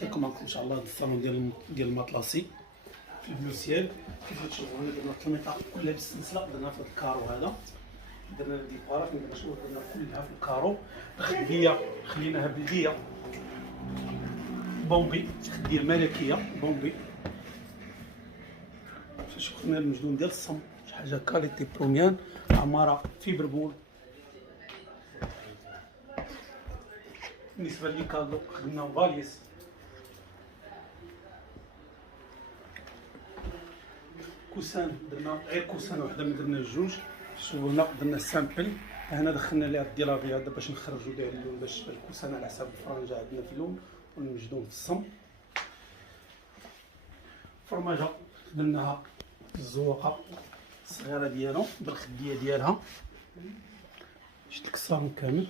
شاركوا معكم ان شاء الله الصالون ديال المطلاسي في البلو سيال. كيف تشوفوا هنا درنا التلميطه كلها بالسلسله، درنا في الكارو هذا، درنا ديبارات ما درناش درنا كلها في الكارو. الخديه خليناها بلديه بومبي، خديه ملكيه بومبي. شوفنا المجدون ديال الصم، شي حاجه كاليتي بروميان، عماره فيبربول. بالنسبه للكادو خدمنا فاليس، كوسان درنا غير كوسان وحده ما درنا جوج. شوفونا درنا سامبل، هنا دخلنا ليها الديلافي هذا باش نخرجوا ليه اللون، باش الكوسان على حساب الفرنجه عندنا في اللون والمجدون في الصم. فرماجه درناها الزواقه الصغيره ديالو بالخديه ديالها، شفت الصالون كامل.